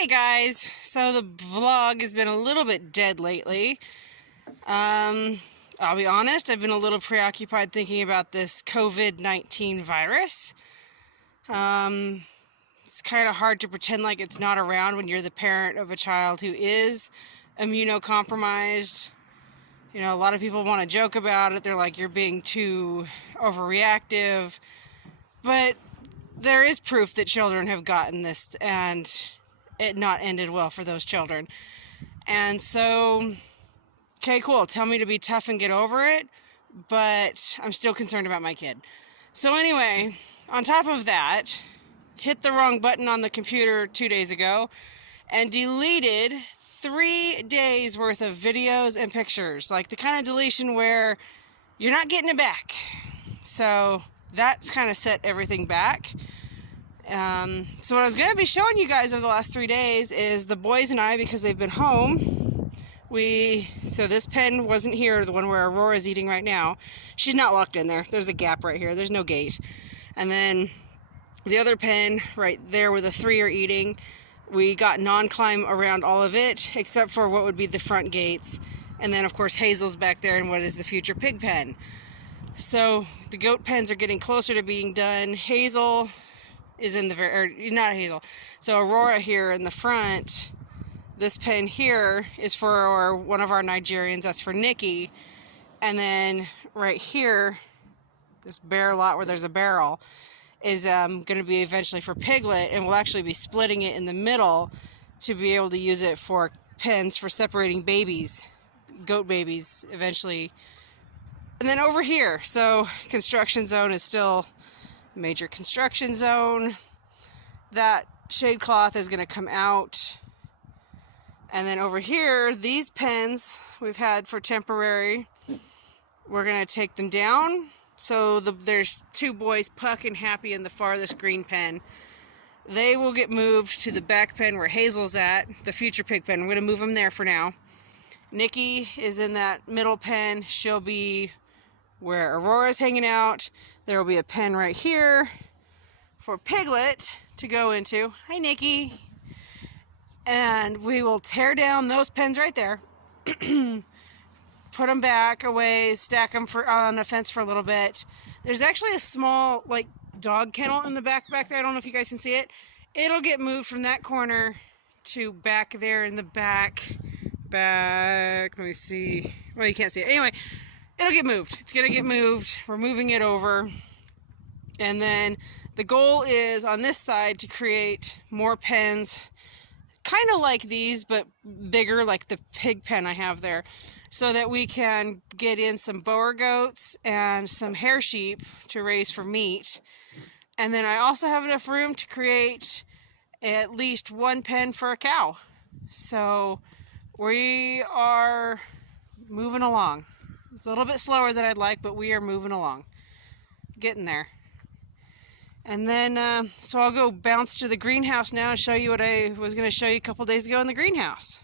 Hey guys, so the vlog has been a little bit dead lately. I'll be honest, I've been a little preoccupied thinking about this COVID-19 virus. It's kind of hard to pretend like it's not around when you're the parent of a child who is immunocompromised. You know, a lot of people want to joke about it. They're like, you're being too overreactive. But there is proof that children have gotten this and it not ended well for those children. And so, okay, cool. Tell me to be tough and get over it, but I'm still concerned about my kid. So anyway, on top of that, hit the wrong button on the computer 2 days ago and deleted 3 days worth of videos and pictures. Like the kind of deletion where you're not getting it back. So that's kind of set everything back. So what I was going to be showing you guys over the last 3 days is the boys and I, because they've been home, so this pen wasn't here, the one where Aurora's eating right now. She's not locked in there. There's a gap right here. There's no gate. And then the other pen right there where the 3 are eating, we got non-climb around all of it, except for what would be the front gates. And then of course Hazel's back there in what is the future pig pen. So the goat pens are getting closer to being done. Hazel is in not Hazel. So Aurora here in the front, this pen here is for one of our Nigerians, that's for Nikki. And then right here, this bare lot where there's a barrel is going to be eventually for Piglet, and we'll actually be splitting it in the middle to be able to use it for pens for separating babies, goat babies eventually. And then over here, so construction zone is still major construction zone. That shade cloth is going to come out. And then over here, these pens we've had for temporary, we're going to take them down. So there's 2 boys, Puck and Happy, in the farthest green pen. They will get moved to the back pen where Hazel's at, the future pig pen. I'm going to move them there for now. Nikki is in that middle pen. She'll be where Aurora's hanging out. There will be a pen right here for Piglet to go into. Hi, Nikki. And we will tear down those pens right there, put them back away, stack them on the fence for a little bit. There's actually a small dog kennel in the back there. I don't know if you guys can see it. It'll get moved from that corner to back there in the back. Let me see. Well, you can't see it. Anyway, it'll get moved. It's going to get moved. We're moving it over. And then the goal is on this side to create more pens, kind of like these, but bigger, like the pig pen I have there, so that we can get in some Boer goats and some hair sheep to raise for meat. And then I also have enough room to create at least 1 pen for a cow. So we are moving along. It's a little bit slower than I'd like, but we are moving along. Getting there. And then, so I'll go bounce to the greenhouse now and show you what I was going to show you a couple days ago in the greenhouse.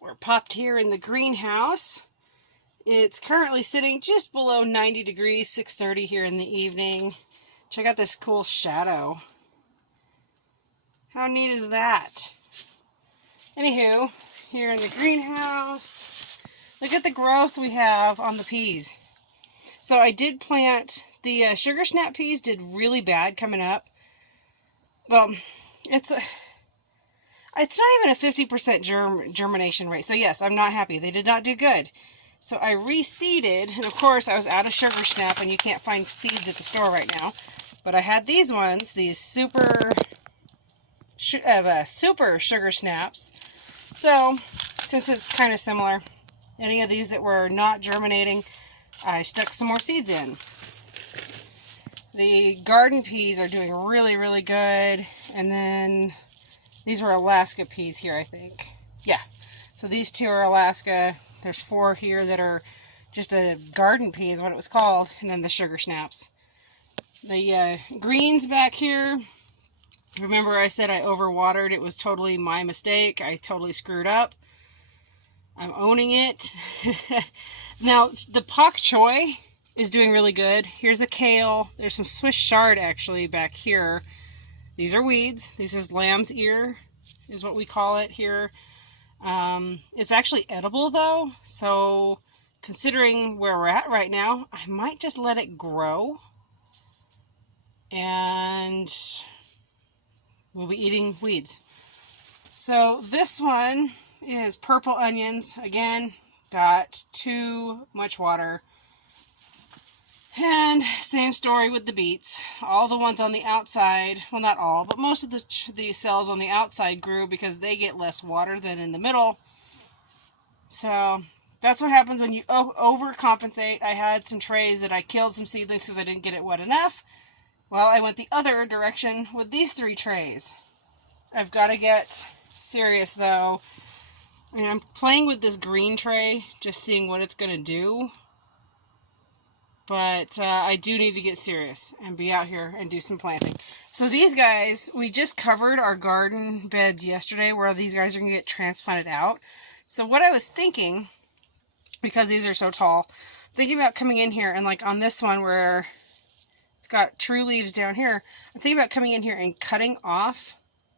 We're popped here in the greenhouse. It's currently sitting just below 90 degrees, 6:30 here in the evening. Check out this cool shadow. How neat is that? Anywho, here in the greenhouse, look at the growth we have on the peas. So I did plant, the sugar snap peas did really bad coming up. Well, it's not even a 50% germination rate. So yes, I'm not happy. They did not do good. So I reseeded, and of course I was out of sugar snap, and you can't find seeds at the store right now. But I had these ones, these super sugar snaps. So since it's kind of similar, any of these that were not germinating, I stuck some more seeds in. The garden peas are doing really, really good. And then these were Alaska peas here, I think. Yeah. So these 2 are Alaska. There's 4 here that are just a garden pea is what it was called. And then the sugar snaps. The greens back here Remember I said I overwatered? It was totally my mistake. I totally screwed up. I'm owning it. Now, the pak choi is doing really good. Here's a kale. There's some Swiss chard actually back here. These are weeds. This is lamb's ear is what we call it here. It's actually edible though, so considering where we're at right now, I might just let it grow and we'll be eating weeds. So this one is purple onions. Again, got too much water. And same story with the beets. All the ones on the outside, well not all, but most of the cells on the outside grew because they get less water than in the middle. So that's what happens when you overcompensate. I had some trays that I killed some seedlings because I didn't get it wet enough. Well, I went the other direction with these 3 trays. I've got to get serious though. I mean, I'm playing with this green tray, just seeing what it's going to do. But I do need to get serious and be out here and do some planting. So these guys, we just covered our garden beds yesterday where these guys are going to get transplanted out. So what I was thinking, because these are so tall, thinking about coming in here and like on this one where it's got true leaves down here, I'm thinking about coming in here and cutting off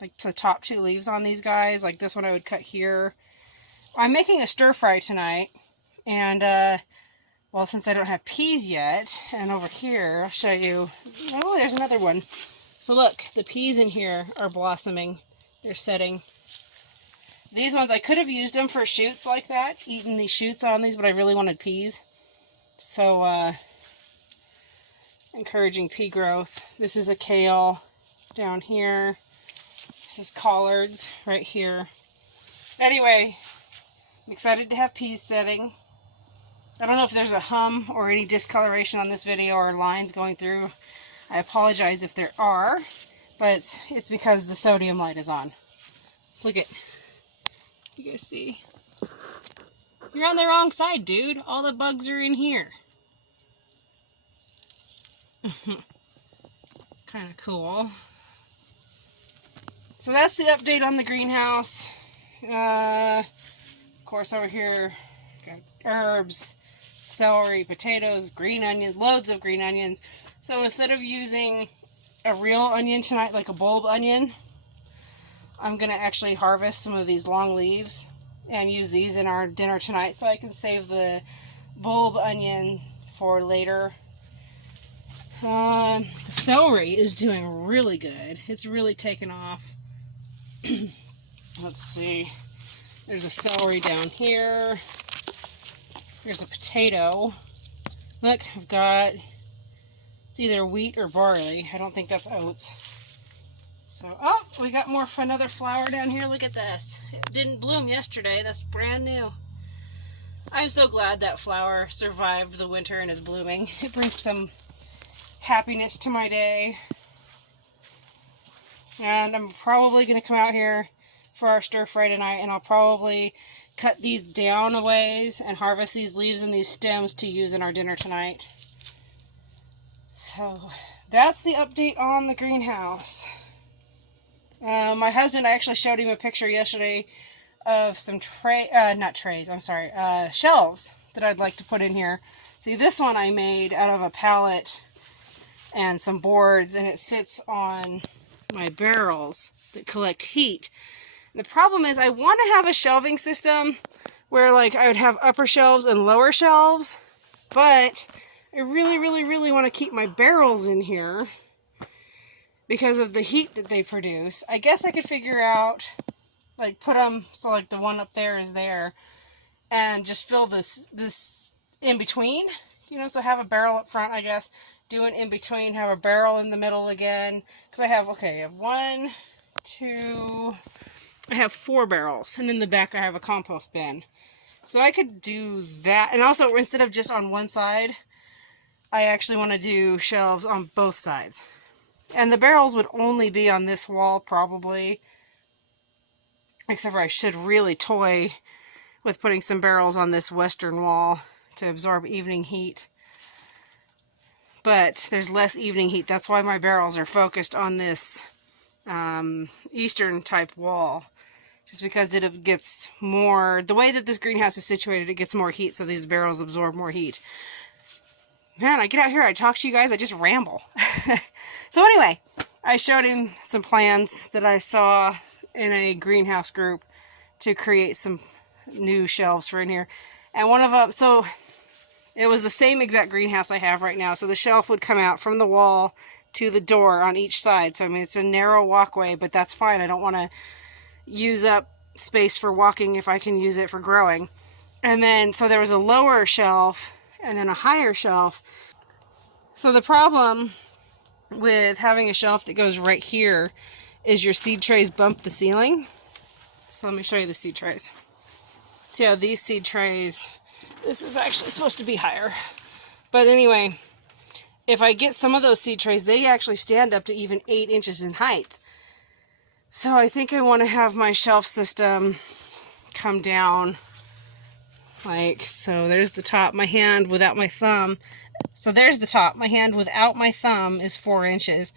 like the top 2 leaves on these guys. Like this one I would cut here. I'm making a stir fry tonight and well, since I don't have peas yet, and over here, I'll show you. Oh, there's another one. So look, the peas in here are blossoming. They're setting. These ones, I could have used them for shoots like that, eaten these shoots on these, but I really wanted peas. So, encouraging pea growth. This is a kale down here. This is collards right here. Anyway, I'm excited to have peas setting. I don't know if there's a hum or any discoloration on this video or lines going through. I apologize if there are, but it's because the sodium light is on. Look at, you guys see? You're on the wrong side, dude. All the bugs are in here. Kind of cool. So that's the update on the greenhouse. Of course over here, got herbs, celery, potatoes, green onions, loads of green onions. So instead of using a real onion tonight, like a bulb onion, I'm going to actually harvest some of these long leaves and use these in our dinner tonight so I can save the bulb onion for later. The celery is doing really good. It's really taken off. Let's see. There's a celery down here. Here's a potato. Look, I've got, it's either wheat or barley. I don't think that's oats. So, oh, we got another flower down here. Look at this. It didn't bloom yesterday. That's brand new. I'm so glad that flower survived the winter and is blooming. It brings some happiness to my day. And I'm probably going to come out here for our stir fry tonight, and I'll probably cut these down a ways and harvest these leaves and these stems to use in our dinner tonight. So that's the update on the greenhouse. My husband, I actually showed him a picture yesterday of some shelves that I'd like to put in here. See, this one I made out of a pallet and some boards, and it sits on my barrels that collect heat. The problem is I want to have a shelving system where like I would have upper shelves and lower shelves, but I really, really, really want to keep my barrels in here because of the heat that they produce. I guess I could figure out, like put them, so like the one up there is there, and just fill this in between, you know, so have a barrel up front, I guess, do an in between, have a barrel in the middle again, because I have 4 barrels, and in the back I have a compost bin. So I could do that, and also instead of just on one side, I actually want to do shelves on both sides. And the barrels would only be on this wall probably, except for I should really toy with putting some barrels on this western wall to absorb evening heat. But there's less evening heat, that's why my barrels are focused on this eastern type wall, just because it gets more, the way that this greenhouse is situated, it gets more heat, so these barrels absorb more heat. Man, I get out here, I talk to you guys, I just ramble. So anyway, I showed him some plans that I saw in a greenhouse group to create some new shelves for in here. And one of them, so it was the same exact greenhouse I have right now. So the shelf would come out from the wall to the door on each side. So I mean, it's a narrow walkway, but that's fine. I don't want to use up space for walking if I can use it for growing. And then, so there was a lower shelf and then a higher shelf. So the problem with having a shelf that goes right here is your seed trays bump the ceiling. So let me show you the seed trays. See how these seed trays, this is actually supposed to be higher. But anyway, if I get some of those seed trays, they actually stand up to even 8 inches in height. So I think I want to have my shelf system come down like so. There's the top, my hand without my thumb. So there's the top, my hand without my thumb is 4 inches.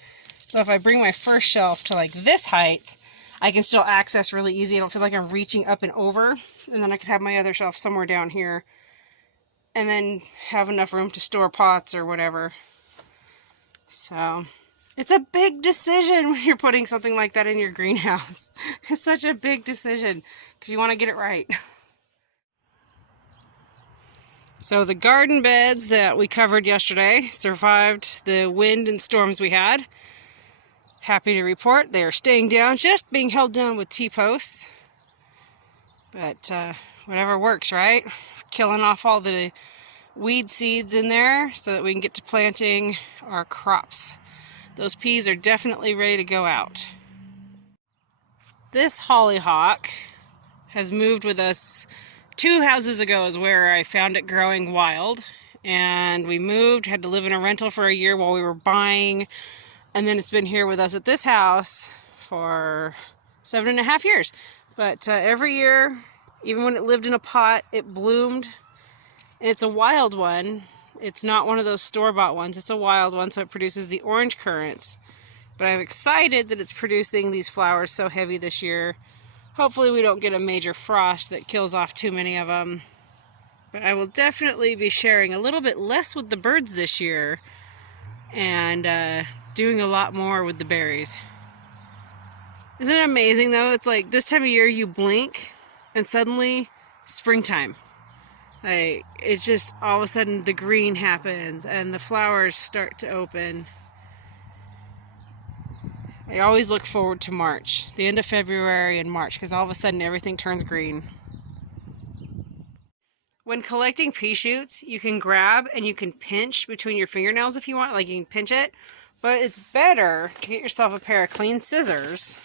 So if I bring my first shelf to like this height, I can still access really easy. I don't feel like I'm reaching up and over. And then I could have my other shelf somewhere down here. And then have enough room to store pots or whatever. So it's a big decision when you're putting something like that in your greenhouse. It's such a big decision because you want to get it right. So the garden beds that we covered yesterday survived the wind and storms we had. Happy to report they are staying down, just being held down with T-posts. But whatever works, right? Killing off all the weed seeds in there so that we can get to planting our crops. Those peas are definitely ready to go out. This hollyhock has moved with us 2 houses ago is where I found it growing wild. And we moved, had to live in a rental for a year while we were buying. And then it's been here with us at this house for 7.5 years. But every year, even when it lived in a pot, it bloomed. And it's a wild one. It's not one of those store-bought ones. It's a wild one, so it produces the orange currants. But I'm excited that it's producing these flowers so heavy this year. Hopefully we don't get a major frost that kills off too many of them. But I will definitely be sharing a little bit less with the birds this year. And doing a lot more with the berries. Isn't it amazing though? It's like this time of year you blink and suddenly springtime. Like it's just all of a sudden the green happens and the flowers start to open. I always look forward to March, the end of February and March, because all of a sudden everything turns green. When collecting pea shoots, you can grab and you can pinch between your fingernails if you want, like you can pinch it. But it's better to get yourself a pair of clean scissors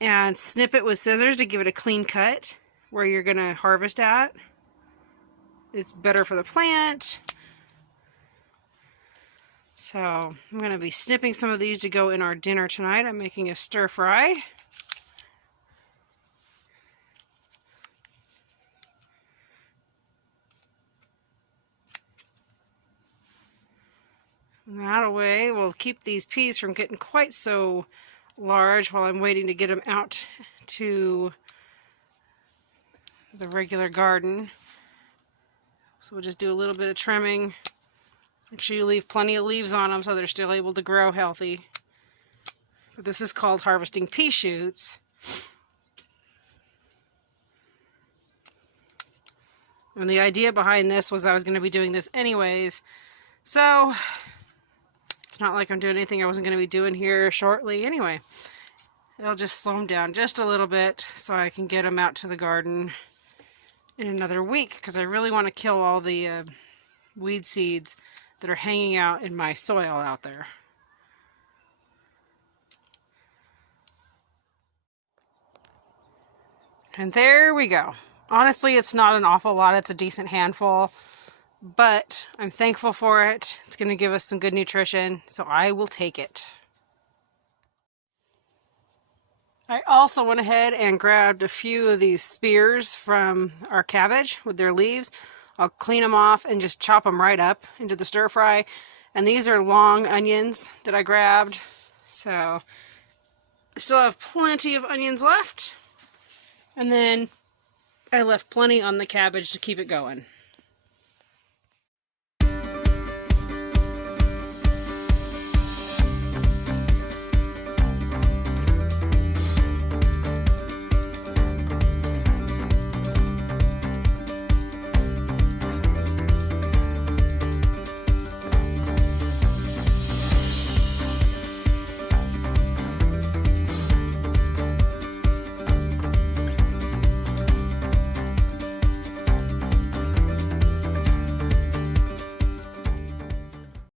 and snip it with scissors to give it a clean cut where you're going to harvest at. It's better for the plant. So I'm going to be snipping some of these to go in our dinner tonight. I'm making a stir fry. And that way we'll keep these peas from getting quite so large while I'm waiting to get them out to the regular garden. So we'll just do a little bit of trimming. Make sure you leave plenty of leaves on them so they're still able to grow healthy. But this is called harvesting pea shoots. And the idea behind this was I was going to be doing this anyways. So it's not like I'm doing anything I wasn't going to be doing here shortly anyway. It'll just slow them down just a little bit so I can get them out to the garden in another week, because I really want to kill all the weed seeds that are hanging out in my soil out there. And there we go. Honestly, it's not an awful lot. It's a decent handful, but I'm thankful for it. It's going to give us some good nutrition, so I will take it. I also went ahead and grabbed a few of these spears from our cabbage with their leaves. I'll clean them off and just chop them right up into the stir fry. And these are long onions that I grabbed. So still have plenty of onions left. And then I left plenty on the cabbage to keep it going.